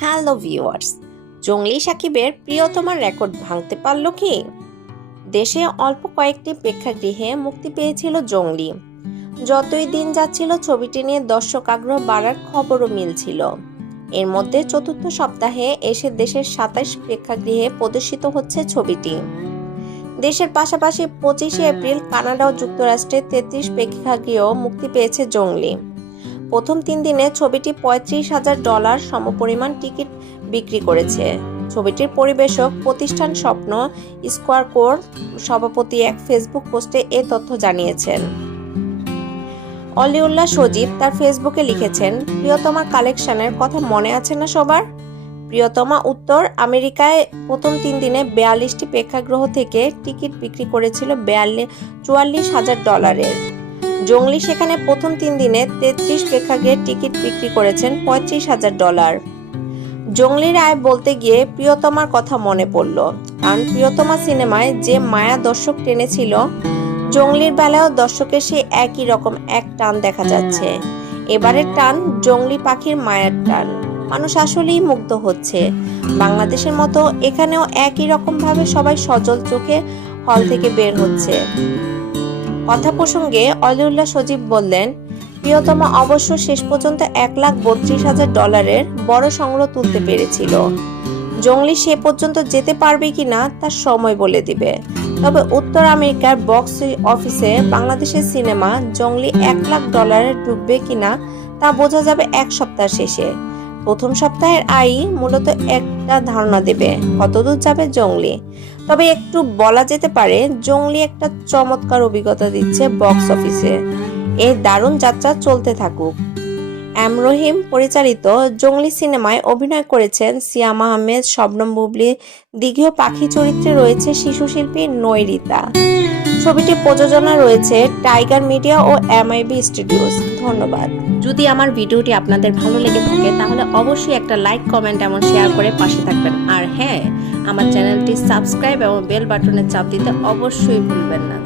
Hello viewers, জংলি সাকিবের প্রিয়তমার record ভাঙতে পারল কি? দেশে অল্প কয়েকটি প্রেক্ষাগৃহে মুক্তি পেয়েছিল জংলি। যতই দিন যাচ্ছিল ছবিটি নিয়ে দর্শক আগ্রহ বাড়ার খবরও মিলছিল। এর মধ্যে চতুর্থ সপ্তাহে এসে দেশের ২৭ প্রেক্ষাগৃহে প্রদর্শিত হচ্ছে ছবিটি। দেশের পাশাপাশি ২৫শে এপ্রিল কানাডা ও যুক্তরাষ্ট্রের ৩৩ প্রেক্ষাগৃহেও মুক্তি পেয়েছে জংলি। প্রথম ৩ দিনে ছবিটি $৩৫,০০০ সমপরিমাণ টিকিট বিক্রি করেছে। ছবিটির পরিবেশক প্রতিষ্ঠান স্বপ্ন স্কোয়ার কোর সভাপতি এক ফেসবুক পোস্টে এ তথ্য জানিয়েছেন। অলিউল্লাহ সজীব তার ফেসবুকে লিখেছেন, প্রিয়তমার কালেকশনের কথা মনে আছে না সবার? প্রিয়তমা উত্তর আমেরিকায় প্রথম ৩ দিনে ৪২টি প্রেক্ষাগৃহ থেকে টিকিট বিক্রি করেছিল $৪৪,০০০। জংলি সেখানে প্রথম ৩ দিনে ৩৩ প্রেক্ষাগৃহের টিকিট বিক্রি করেছেন $৩৫,০০০। জংলির আয় বলতে গিয়ে প্রিয়তমার কথা মনে পড়ল, কারণ প্রিয়তমা সিনেমায় যে মায়া দর্শক টেনেছিল, জংলির বেলায়ও দর্শকের সেই একই রকম এক টান দেখা যাচ্ছে। এবারের টান জংলি পাখির মায়ার টান। মানুষ আসলেই মুগ্ধ হচ্ছে। বাংলাদেশের মতো এখানেও একই রকম ভাবে সবাই সজল চোখে হল থেকে বের হচ্ছে। কথা প্রসঙ্গে অলিউল্লাহ সজীব বললেন, প্রিয়তমা অবশ্য শেষ পর্যন্ত $1,32,000 বড় সংগ্রহ তুলতে পেরেছিল। জংলি সে পর্যন্ত যেতে পারবে কিনা তার সময় বলে দিবে। তবে উত্তর আমেরিকার বক্স অফিসে বাংলাদেশের সিনেমা জংলি $1,00,000 ঢুকবে কিনা তা বোঝা যাবে এক সপ্তাহ শেষে। প্রথম সপ্তাহের আয়ই মূলত একটা ধারণা দেবে কতদূর যাবে জংলি। তবে একটু বলা যেতে পারে, জংলি একটা চমৎকার অভিজ্ঞতা দিচ্ছে বক্স অফিসে। এই দারুণ যাত্রা চলতে থাকুক। এম রহিম পরিচালিত জংলি সিনেমায় অভিনয় করেছেন সিয়াম আহমেদ, শবনম বুবলি, দিঘিও পাখি চরিত্রে রয়েছে শিশু শিল্পী নৈরিতা। ছবিটি প্রযোজনা রয়েছে টাইগার মিডিয়া ও MIB স্টুডিওস। ধন্যবাদ। যদি আমার ভিডিওটি আপনাদের ভালো লেগে থাকে তাহলে অবশ্যই একটা লাইক, কমেন্ট এবং শেয়ার করে পাশে থাকবেন। আর হ্যাঁ, আমার চ্যানেলটি সাবস্ক্রাইব এবং বেল বাটনে চাপ দিতে অবশ্যই ভুলবেন না।